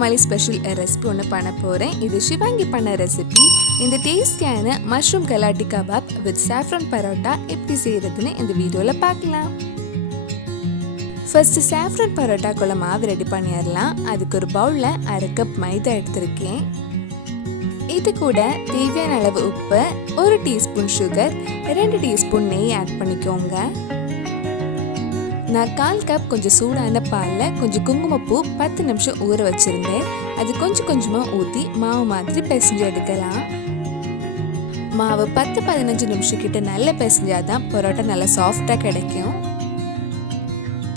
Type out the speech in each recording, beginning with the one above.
Comali special recipe ஒன்று பண்ண போகிறேன். இது சிவாங்கி பண்ண ரெசிபி. இந்த டேஸ்டியான mushroom galouti kebab with saffron paratha எப்படி செய்கிறதுன்னு இந்த வீடியோவில் பார்க்கலாம். ஃபர்ஸ்ட் சாஃப்ரான் பரோட்டாக்குள்ள மாவு ரெடி பண்ணிடலாம். அதுக்கு ஒரு பவுலில் 1/2 கப் மைதா எடுத்திருக்கேன். இது கூட தேவையான அளவு உப்பு, 1 டீஸ்பூன் சுகர், 2 டீஸ்பூன் நெய் ஆட் பண்ணிக்கோங்க. நான் 1/4 கப் கொஞ்சம் சூடான பாலில் கொஞ்சம் குங்குமப்பூ 10 நிமிஷம் ஊற வச்சுருந்தேன். அது கொஞ்சமாக ஊற்றி மாவு மாதிரி பிசைஞ்சு எடுக்கலாம். மாவு 10-15 நிமிஷம் கிட்ட நல்லா பிசைஞ்சாதான் பரோட்டா நல்லா சாஃப்டாக கிடைக்கும்.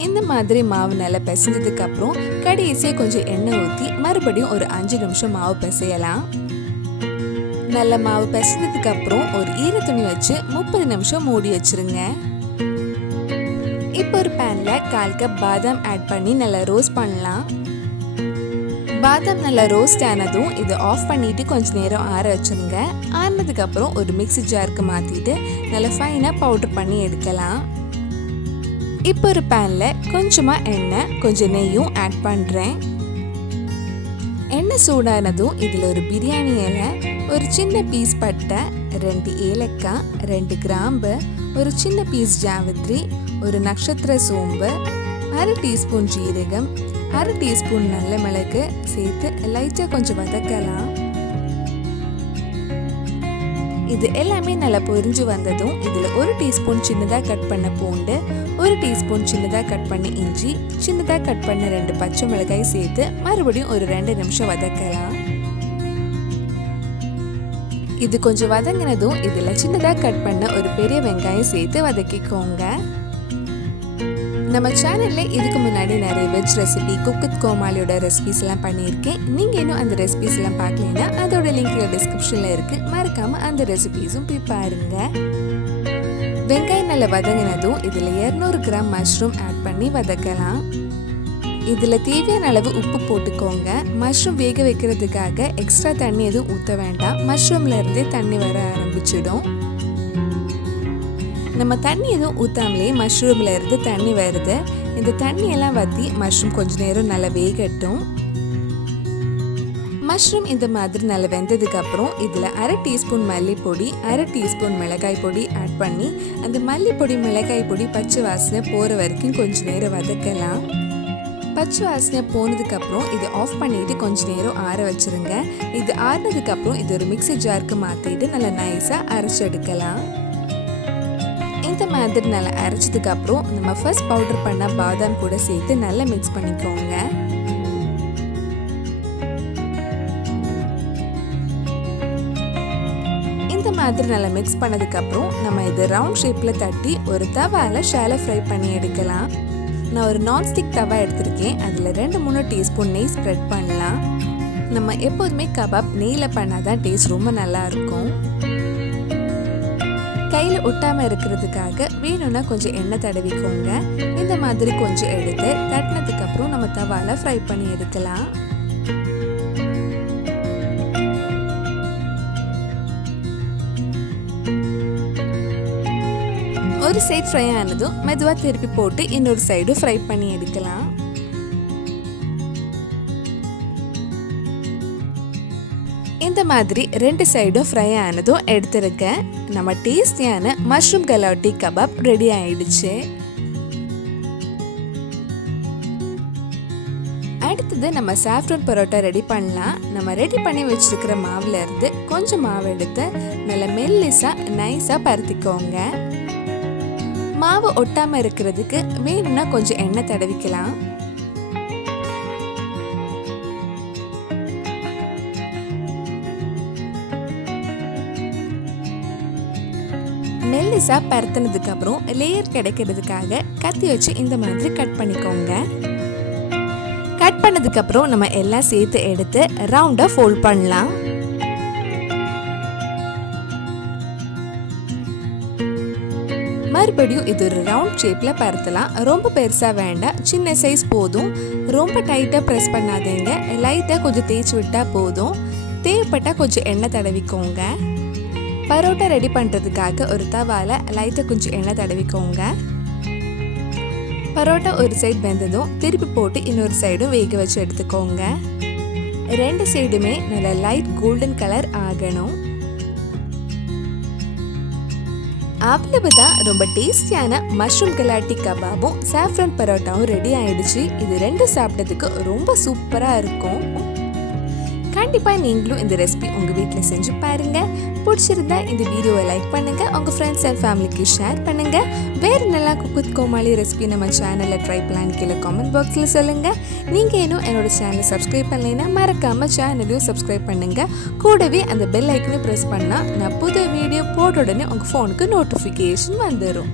இந்த மாதிரி மாவு நல்லா பிசைஞ்சதுக்கப்புறம் கடைசியாக கொஞ்சம் எண்ணெய் ஊற்றி மறுபடியும் ஒரு 5 நிமிஷம் மாவு பிசையலாம். நல்ல மாவு பிசைஞ்சதுக்கப்புறம் ஒரு ஈர துணி வச்சு 30 நிமிஷம் மூடி வச்சுருங்க. இப்போ ஒரு பேனில் 1/4 கப் பாதாம் ஆட் பண்ணி நல்லா ரோஸ்ட் பண்ணலாம். பாதாம் நல்லா ரோஸ்ட் ஆனதும் இதை ஆஃப் பண்ணிவிட்டு கொஞ்சம் நேரம் ஆற வச்சுருங்க. ஆறினதுக்கப்புறம் ஒரு மிக்ஸி ஜாருக்கு மாற்றிட்டு நல்லா ஃபைனாக பவுடர் பண்ணி எடுக்கலாம். இப்போ ஒரு பேனில் கொஞ்சமாக எண்ணெய் கொஞ்சம் நெய்யும் ஆட் பண்ணுறேன். எண்ணெய் சூடானதும் இதில் ஒரு பிரியாணி இலை, ஒரு சின்ன பீஸ் பட்டை, 2 ஏலக்காய், 2 கிராம்பு, ஒரு சின்ன பீஸ் ஜாவித்ரி, ஒரு நட்சத்திர சோம்பு, 1/2 டீஸ்பூன் ஜீரகம், 1/2 டீஸ்பூன் நல்ல மிளகு சேர்த்து லைட்டாக கொஞ்சம் வதக்கலாம். இது எல்லாமே நல்லா பொரிஞ்சு வந்ததும் இதில் 1 டீஸ்பூன் சின்னதாக கட் பண்ண பூண்டு, 1 டீஸ்பூன் சின்னதாக கட் பண்ண இஞ்சி, சின்னதாக கட் பண்ண 2 பச்சை மிளகாய் சேர்த்து மறுபடியும் ஒரு 2 நிமிஷம் வதக்கலாம். இது கொஞ்சம் வதங்கினதும் இதில் சின்னதாக கட் பண்ண ஒரு பெரிய வெங்காயம் சேர்த்து வதக்கிக்கோங்க. நம்ம சேனலில் இதுக்கு முன்னாடி நிறைய வெஜ் ரெசிபி குக் வித் கோமாலியோட ரெசிபிஸ் எல்லாம் பண்ணியிருக்கேன். நீங்கள் இன்னும் அந்த ரெசிபிஸ் எல்லாம் பார்க்கலன்னா அதோட லிங்க் டிஸ்கிரிப்ஷனில் இருக்குது. மறக்காமல் அந்த ரெசிபிஸும் போய் பாருங்க. வெங்காயம் நல்லா வதங்கினதும் இதில் 200 கிராம் மஷ்ரூம் ஆட் பண்ணி வதக்கலாம். இதில் தேவையான அளவு உப்பு போட்டுக்கோங்க. மஷ்ரூம் வேக வைக்கிறதுக்காக எக்ஸ்ட்ரா தண்ணி எதுவும் ஊற்ற வேண்டாம். மஷ்ரூம்ல இருந்தே தண்ணி வர ஆரம்பிச்சிடும். நம்ம தண்ணி எதுவும் ஊற்றாமலே மஷ்ரூம்ல இருந்து தண்ணி வருது. இந்த தண்ணியெல்லாம் வற்றி மஷ்ரூம் கொஞ்ச நேரம் நல்லா வேகட்டும். மஷ்ரூம் இந்த மாதிரி நல்லா வெந்ததுக்கு அப்புறம் இதில் 1/2 டீஸ்பூன் மல்லிப்பொடி, 1/2 டீஸ்பூன் மிளகாய் பொடி ஆட் பண்ணி அந்த மல்லிப்பொடி மிளகாய் பொடி பச்சை வாசனை போகிற வரைக்கும் கொஞ்ச நேரம் வதக்கலாம். பச்சை வாசனை போனதுக்கப்புறம் இதை ஆஃப் பண்ணிவிட்டு கொஞ்சம் நேரம் ஆற வச்சுருங்க. இது ஆறினதுக்கப்புறம் இது ஒரு மிக்ஸி ஜாருக்கு மாற்றிட்டு நல்லா நைஸாக அரைச்சி எடுக்கலாம். இந்த மாதிரி நல்லா அரைச்சதுக்கப்புறம் நம்ம ஃபர்ஸ்ட் பவுடர் பண்ண பாதாம் கூட சேர்த்து நல்லா மிக்ஸ் பண்ணிக்கோங்க. இந்த மாதிரி நல்லா மிக்ஸ் பண்ணதுக்கப்புறம் நம்ம இதை ரவுண்ட் ஷேப்பில் தட்டி ஒரு தவாவில் ஷாலோ ஃப்ரை பண்ணி எடுக்கலாம். நான் ஒரு நான்ஸ்டிக் தவா எடுத்திருக்கேன். அதில் 2-3 டீஸ்பூன் நெய் ஸ்ப்ரெட் பண்ணலாம். நம்ம எப்போதுமே கபாப் நெய்யில் பண்ணாதான் டேஸ்ட் ரொம்ப நல்லா இருக்கும். கையில் ஒட்டாமல் இருக்கிறதுக்காக வேணும்னா கொஞ்சம் எண்ணெய் தடவிக்கோங்க. இந்த மாதிரி கொஞ்சம் எடுத்து தட்டினதுக்கப்புறம் நம்ம தவாவில் ஃப்ரை பண்ணி எடுக்கலாம். ஒரு சைடு ஃப்ரை ஆனதும் மெதுவாக திருப்பி போட்டு இன்னொரு சைடு ஃப்ரை பண்ணி எடுக்கலாம். இந்த மாதிரி 2 சைடும் ஃப்ரை ஆனதும் எடுத்துருக்க. நம்ம டேஸ்டியான மஷ்ரூம் கலாட்டி கபாப் ரெடி ஆயிடுச்சு. அடுத்தது நம்ம சாஃப்ரான் பரோட்டா ரெடி பண்ணலாம். நம்ம ரெடி பண்ணி வச்சிருக்கிற மாவுல இருந்து கொஞ்சம் மாவு எடுத்து நல்ல மெல்லிசா நைஸா பருத்திக்கோங்க. மாவு ஒட்டாம இருக்கிறதுக்கு வேணும்னா கொஞ்சம் எண்ணெய் தடவிக்கலாம். மெல்லிசா பருத்தினதுக்கு அப்புறம் லேயர் கிடைக்கிறதுக்காக கத்தி வச்சு இந்த மாதிரி கட் பண்ணிக்கோங்க. கட் பண்ணதுக்கு அப்புறம் நம்ம எல்லாம் சேர்த்து எடுத்து ரவுண்டா ஃபோல்ட் பண்ணலாம். மறுபடியும் இது ஒரு ரவுண்ட் ஷேப்பில் பருத்தலாம். ரொம்ப பெருசாக வேண்டாம், சின்ன சைஸ் போதும். ரொம்ப டைட்டாக ப்ரெஸ் பண்ணாதீங்க, லைட்டாக கொஞ்சம் தேய்ச்சி விட்டால் போதும். தேவைப்பட்டால் கொஞ்சம் எண்ணெய் தடவிக்கோங்க. பரோட்டா ரெடி பண்ணுறதுக்காக ஒரு தவாவில் லைட்டாக கொஞ்சம் எண்ணெய் தடவிக்கோங்க. பரோட்டா ஒரு சைடு வெந்ததும் திருப்பி போட்டு இன்னொரு சைடும் வேக வச்சு எடுத்துக்கோங்க. ரெண்டு சைடுமே நல்ல லைட் கோல்டன் கலர் ஆகணும். அவ்வளவுதான், ரொம்ப டேஸ்டியான மஷ்ரூம் கலாட்டி கபாபும் சாஃப்ரான் பரோட்டாவும் ரெடி ஆயிடுச்சு. இது ரெண்டும் சாப்பிட்டதுக்கு ரொம்ப சூப்பராக இருக்கும். கண்டிப்பாக நீங்களும் இந்த ரெசிபி உங்கள் வீட்டில் செஞ்சு பாருங்கள். பிடிச்சிருந்தா இந்த வீடியோவை லைக் பண்ணுங்கள், உங்கள் ஃப்ரெண்ட்ஸ் அண்ட் ஃபேமிலிக்கு ஷேர் பண்ணுங்கள். வேறு நல்லா குக் வித் கோமாளி ரெசிபி நம்ம சேனலில் ட்ரை பண்ணலான்னு கீழே காமெண்ட் பாக்ஸில் சொல்லுங்கள். நீங்கள் இன்னும் என்னோடய சேனலை சப்ஸ்கிரைப் பண்ணலைன்னா மறக்காமல் சேனலையும் சப்ஸ்கிரைப் பண்ணுங்கள். கூடவே அந்த பெல் ஐக்கனையும் ப்ரெஸ் பண்ணால் நான் புது வீடியோ போட்ட உடனே உங்கள் ஃபோனுக்கு நோட்டிஃபிகேஷன் வந்துடும்.